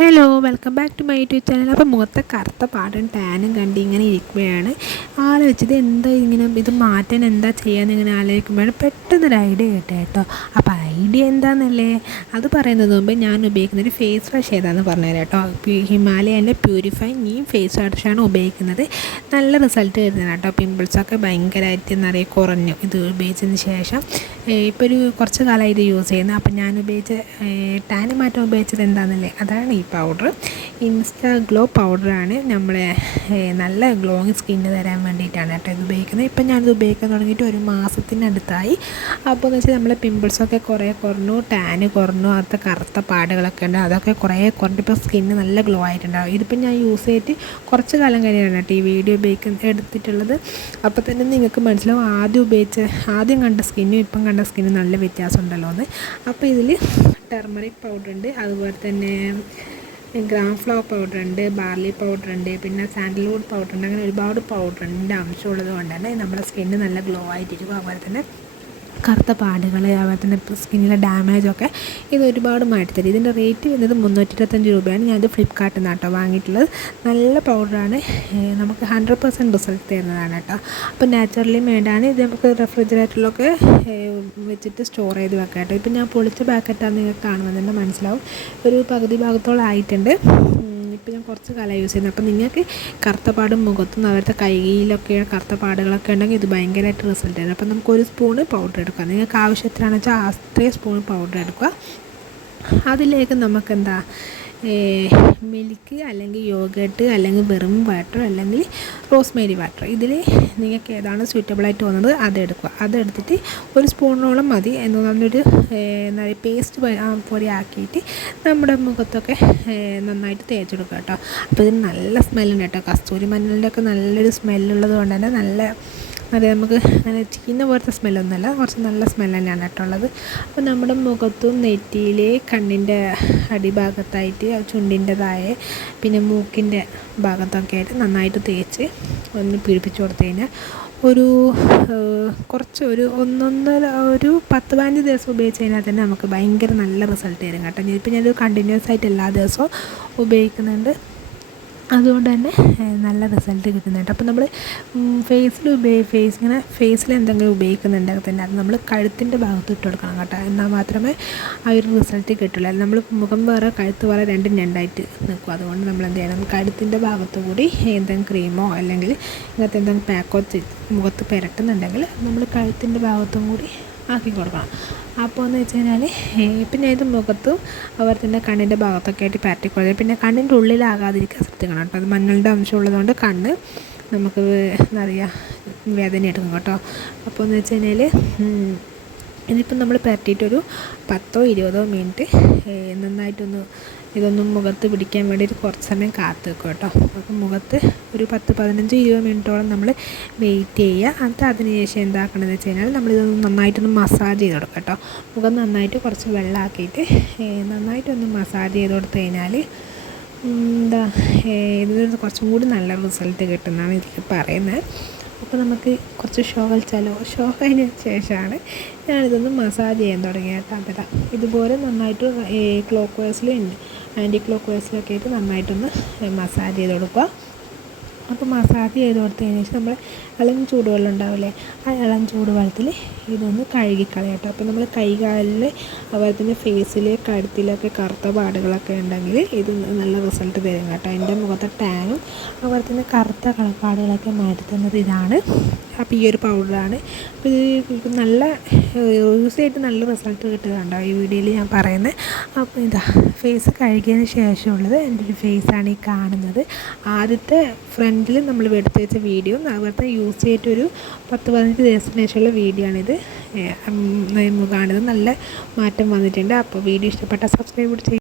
Hello welcome back to my YouTube channel അപ്പോൾ മുഖത്തെ കറുത്ത പാടും ടാനും കണ്ട് ഇങ്ങനെ ഇരിക്കുകയാണ് ആലോചിച്ചത് എന്താ ഇങ്ങനെ ഇത് മാറ്റാൻ എന്താ ചെയ്യാന്ന് ഇങ്ങനെ ആലോചിക്കുമ്പോഴാണ്. പെട്ടെന്നൊരു ഐഡിയ കിട്ടുക കേട്ടോ. അപ്പോൾ ഐഡിയ എന്താണെന്നല്ലേ അത് പറയുന്നത് മുമ്പ് ഞാൻ ഉപയോഗിക്കുന്ന ഒരു ഫേസ് വാഷ് ഏതാണെന്ന് പറഞ്ഞുതരാം കേട്ടോ. ഹിമാലയന്റെ പ്യൂരിഫൈ നീ ഫേസ് വാഷാണ് ഉപയോഗിക്കുന്നത്. നല്ല റിസൾട്ട് വരുന്നത് കേട്ടോ. പിമ്പിൾസൊക്കെ ഭയങ്കരമായിട്ട് നിറയെ കുറഞ്ഞു ഇത് ഉപയോഗിച്ചതിന് ശേഷം. ഇപ്പോൾ ഒരു കുറച്ച് കാലമായി ഇത് യൂസ് ചെയ്യുന്നത് അപ്പോൾ ഞാൻ ഉപയോഗിച്ച ടാനി മാറ്റം ഉപയോഗിച്ചത് എന്താണെന്നല്ലേ അതാണ് ഈ പൗഡർ ഇൻസ്റ്റാ ഗ്ലോ പൗഡറാണ് നമ്മളെ നല്ല ഗ്ലോയിങ് സ്കിന്ന് തരാൻ വേണ്ടിയിട്ടാണ് കേട്ടോ ഇത് ഉപയോഗിക്കുന്നത്. ഇപ്പം ഞാനിത് ഉപയോഗിക്കാൻ തുടങ്ങിയിട്ട് ഒരു മാസത്തിനടുത്തായി. അപ്പോൾ എന്ന് വെച്ചാൽ നമ്മളെ പിമ്പിൾസൊക്കെ കുറേ കുറഞ്ഞു ടാന് കുറഞ്ഞു അത് കറുത്ത പാടുകളൊക്കെ ഉണ്ട്. അതൊക്കെ കുറേ കുറഞ്ഞു. ഇപ്പോൾ സ്കിന്ന് നല്ല ഗ്ലോ ആയിട്ടുണ്ടാവും. ഇതിപ്പോൾ ഞാൻ യൂസ് ചെയ്തിട്ട് കുറച്ച് കാലം കഴിഞ്ഞാണ് കേട്ടോ ഈ വീഡിയോ ഉപയോഗിക്കുന്ന എടുത്തിട്ടുള്ളത്. അപ്പോൾ തന്നെ നിങ്ങൾക്ക് മനസ്സിലാവും ആദ്യം ഉപയോഗിച്ച് ആദ്യം കണ്ട സ്കിന്നും ഇപ്പം കണ്ട സ്കിന്നും നല്ല വ്യത്യാസം ഉണ്ടല്ലോ എന്ന്. അപ്പോൾ ഇതിൽ ടെർമറിക് പൗഡർ ഉണ്ട്. അതുപോലെ തന്നെ ഗ്രാം ഫ്ലവർ പൗഡർ ഉണ്ട് ബാർലി പൗഡർ ഉണ്ട് പിന്നെ സാൻഡൽവുഡ് പൗഡർ ഉണ്ട്. അങ്ങനെ ഒരുപാട് പൗഡർ ഉണ്ട് അംശമുള്ളത് കൊണ്ട് തന്നെ നമ്മുടെ സ്കിന്ന് നല്ല ഗ്ലോ ആയിട്ടിരിക്കും. അതുപോലെ തന്നെ കറുത്ത പാടുകൾ അതുപോലെ തന്നെ സ്കിന്നിലെ ഡാമേജൊക്കെ ഇത് ഒരുപാട് മാറ്റി തരും. ഇതിന്റെ റേറ്റ് വരുന്നത് മുന്നൂറ്റി ഇരുപത്തഞ്ച് രൂപയാണ്. ഞാനത് ഫ്ലിപ്കാർട്ടിൽ നിന്നാണ് കേട്ടോ വാങ്ങിയിട്ടുള്ളത്. നല്ല പൗഡറാണ് നമുക്ക് ഹൺഡ്രഡ് പെർസെന്റ് റിസൾട്ട് തരുന്നതാണ് കേട്ടോ അപ്പോൾ നാച്ചുറലി വേണ്ടാണ്. ഇത് നമുക്ക് റെഫ്രിജറേറ്ററിലൊക്കെ വെച്ചിട്ട് സ്റ്റോർ ചെയ്ത് വെക്കാം കേട്ടോ ഇപ്പം ഞാൻ പൊളിച്ച പാക്കറ്റാണ് നിങ്ങൾക്ക് കാണുമ്പോൾ തന്നെ മനസ്സിലാവും. ഒരു പകുതി ഭാഗത്തോളം ആയിട്ടുണ്ട്. ഇപ്പോൾ ഞാൻ കുറച്ച് കാലം യൂസ് ചെയ്യുന്നത് അപ്പോൾ നിങ്ങൾക്ക് കറുത്ത പാടും മുഖത്തും അവരുടെ കൈയിലൊക്കെ കറുത്ത പാടുകളൊക്കെ ഉണ്ടെങ്കിൽ ഇത് ഭയങ്കരമായിട്ട് റിസൾട്ട് തരും. അപ്പോൾ നമുക്ക് ഒരു സ്പൂണ് പൗഡർ എടുക്കുക. നിങ്ങൾക്ക് ആവശ്യത്തിനാണെന്ന് വെച്ചാൽ അത്രയും സ്പൂൺ പൗഡർ എടുക്കുക. അതിലേക്ക് നമുക്കെന്താ മിൽക്ക് അല്ലെങ്കിൽ യോഗട്ട് അല്ലെങ്കിൽ വെറും വാട്ടർ അല്ലെങ്കിൽ റോസ്മേരി വാട്ടർ ഇതിൽ നിങ്ങൾക്ക് ഏതാണ് സ്യൂറ്റബിളായിട്ട് തോന്നുന്നത് അതെടുക്കുക അതെടുത്തിട്ട് ഒരു സ്പൂണോളം മതി എന്ന് പറഞ്ഞൊരു എന്താ പേസ്റ്റ് പോലെ ആക്കിയിട്ട് നമ്മുടെ മുഖത്തൊക്കെ നന്നായിട്ട് തേച്ചെടുക്കുക കേട്ടോ. അപ്പോൾ ഇതിന് നല്ല സ്മെല്ലുണ്ട് കേട്ടോ. കസ്തൂരി മഞ്ഞളിന്റെ ഒക്കെ നല്ലൊരു സ്മെല്ലുള്ളത് കൊണ്ട് തന്നെ നല്ല അതെ നമുക്ക് അങ്ങനെ ചീഞ്ഞ പോലത്തെ സ്മെല്ലൊന്നുമല്ല. കുറച്ച് നല്ല സ്മെല്ല് തന്നെയാണ് അപ്പോൾ നമ്മുടെ മുഖത്തും നെറ്റിയിലെ കണ്ണിന്റെ അടിഭാഗത്തായിട്ട് ചുണ്ടിന്റെ താഴെ പിന്നെ മൂക്കിന്റെ ഭാഗത്തൊക്കെ ആയിട്ട് നന്നായിട്ട് തേച്ച് ഒന്ന് പിടിപ്പിച്ച് കൊടുത്തു കഴിഞ്ഞാൽ ഒരു കുറച്ച് ഒരു ഒന്നൊന്നര ഒരു പത്ത് പതിനഞ്ച് ദിവസം ഉപയോഗിച്ച് കഴിഞ്ഞാൽ തന്നെ നമുക്ക് ഭയങ്കര നല്ല റിസൾട്ട് തരും കേട്ടോ. ഇപ്പം ഞാനത് കണ്ടിന്യൂസ് ആയിട്ട് എല്ലാ ദിവസവും ഉപയോഗിക്കുന്നുണ്ട്. അതുകൊണ്ട് തന്നെ നല്ല റിസൾട്ട് കിട്ടുന്നുണ്ട്. അപ്പോൾ നമ്മൾ ഫേസിൽ ഉപയോഗി ഫേസ് ഇങ്ങനെ ഫേസിൽ എന്തെങ്കിലും ഉപയോഗിക്കുന്നുണ്ടെങ്കിൽ തന്നെ അത് നമ്മൾ കഴുത്തിന്റെ ഭാഗത്ത് ഇട്ട് കൊടുക്കണം കേട്ടോ. എന്നാൽ മാത്രമേ ആ ഒരു റിസൾട്ട് കിട്ടുള്ളൂ. നമ്മൾ മുഖം വേറെ കഴുത്ത് വേറെ രണ്ടും രണ്ടായിട്ട് നിൽക്കും. അതുകൊണ്ട് നമ്മൾ എന്ത് ചെയ്യണം? കഴുത്തിന്റെ ഭാഗത്ത് കൂടി എന്തെങ്കിലും ക്രീമോ അല്ലെങ്കിൽ ഇങ്ങനത്തെ എന്തെങ്കിലും പാക്കോ മുഖത്ത് പുരട്ടുന്നുണ്ടെങ്കിൽ നമ്മൾ കഴുത്തിന്റെ ഭാഗത്തും കൂടി ആക്കി കൊടുക്കണം. അപ്പോൾ എന്ന് വെച്ച് കഴിഞ്ഞാൽ പിന്നെ ഇത് മുഖത്തും അതുപോലെ തന്നെ കണ്ണിന്റെ ഭാഗത്തൊക്കെ ആയിട്ട് പാറ്റി കൊടുക്കുക പിന്നെ കണ്ണിന്റെ ഉള്ളിലാകാതിരിക്കാൻ ശ്രദ്ധിക്കണം കേട്ടോ. അത് മഞ്ഞളുടെ അംശം ഉള്ളതുകൊണ്ട് കണ്ണ് നമുക്ക് എന്താ പറയുക വേദന എടുക്കും കേട്ടോ. അപ്പോൾ എന്ന് വെച്ച് കഴിഞ്ഞാൽ ഇതിപ്പോൾ നമ്മൾ പരട്ടിയിട്ടൊരു പത്തോ ഇരുപതോ മിനിറ്റ് നന്നായിട്ടൊന്ന് ഇതൊന്നും മുഖത്ത് പിടിക്കാൻ വേണ്ടിയിട്ട് കുറച്ച് സമയം കാത്തു വെക്കും കേട്ടോ. അപ്പം മുഖത്ത് ഒരു പത്ത് പതിനഞ്ച് ഇരുപത് മിനിറ്റോളം നമ്മൾ വെയിറ്റ് ചെയ്യുക. അത് അതിന് ശേഷം എന്താക്കണമെന്ന് വെച്ച് കഴിഞ്ഞാൽ നമ്മളിതൊന്ന് നന്നായിട്ടൊന്ന് മസാജ് ചെയ്ത് കൊടുക്കുക കേട്ടോ. മുഖം നന്നായിട്ട് കുറച്ച് വെള്ളമാക്കിയിട്ട് നന്നായിട്ടൊന്ന് മസാജ് ചെയ്ത് കൊടുത്തു കഴിഞ്ഞാൽ എന്താ ഇതിൽ കുറച്ചും കൂടി നല്ല റിസൾട്ട് കിട്ടുന്നതാണ് ഇതിൽ പറയുന്നത്. അപ്പോൾ നമുക്ക് കുറച്ച് ഷോ കളിച്ചാലോ? ഷോ കഴിഞ്ഞ ശേഷമാണ് ഞാനിതൊന്ന് മസാജ് ചെയ്യാൻ തുടങ്ങിയ കേട്ടോ ഇതുപോലെ നന്നായിട്ട് ക്ലോക്ക് വൈസിലും ആന്റി ക്ലോക്ക് വൈസിലൊക്കെ ആയിട്ട് നന്നായിട്ടൊന്ന് മസാജ് ചെയ്ത് കൊടുക്കുക. അപ്പോൾ മസാജ് ചെയ്ത് കൊടുത്തതിന് ശേഷം നമ്മൾ ഇളം ചൂടുവെള്ളം ഉണ്ടാവില്ലേ ആ ഇളം ചൂടുവെള്ളത്തിൽ ഇതൊന്ന് കഴുകിക്കളയാം കേട്ടോ. അപ്പോൾ നമ്മൾ കൈകാലിൽ അതുപോലെ തന്നെ ഫേസിൽ കഴുത്തിലൊക്കെ കറുത്ത പാടുകളൊക്കെ ഉണ്ടെങ്കിൽ ഇത് നല്ല റിസൾട്ട് തരും കേട്ടോ. എന്റെ മുഖത്തെ ടാനും അതുപോലെ തന്നെ കറുത്ത കളപ്പാടുകളൊക്കെ മാറ്റി തന്നത് ഇതാണ്. അപ്പോൾ ഈ ഒരു പൗഡറാണ് അപ്പോൾ ഇത് നല്ല യൂസ് ചെയ്തിട്ട് നല്ല റിസൾട്ട് കിട്ടുകയുണ്ടോ ഈ വീഡിയോയിൽ ഞാൻ പറയുന്നത് അപ്പോൾ ഇതാ ഫേസ് കഴുകിയതിന് ശേഷമുള്ളത് എന്റെ ഒരു ഫേസാണ് ഈ കാണുന്നത്. ആദ്യത്തെ ഫ്രണ്ടിൽ നമ്മൾ എടുത്ത് വെച്ച വീഡിയോ അതുപോലെ യൂസ് ചെയ്തിട്ടൊരു പത്ത് പതിനഞ്ച് ദിവസത്തിന് ശേഷമുള്ള വീഡിയോ ആണിത്. കാണുന്നത് നല്ല മാറ്റം വന്നിട്ടുണ്ട്. അപ്പോൾ വീഡിയോ ഇഷ്ടപ്പെട്ട സബ്സ്ക്രൈബ് ചെയ്യും.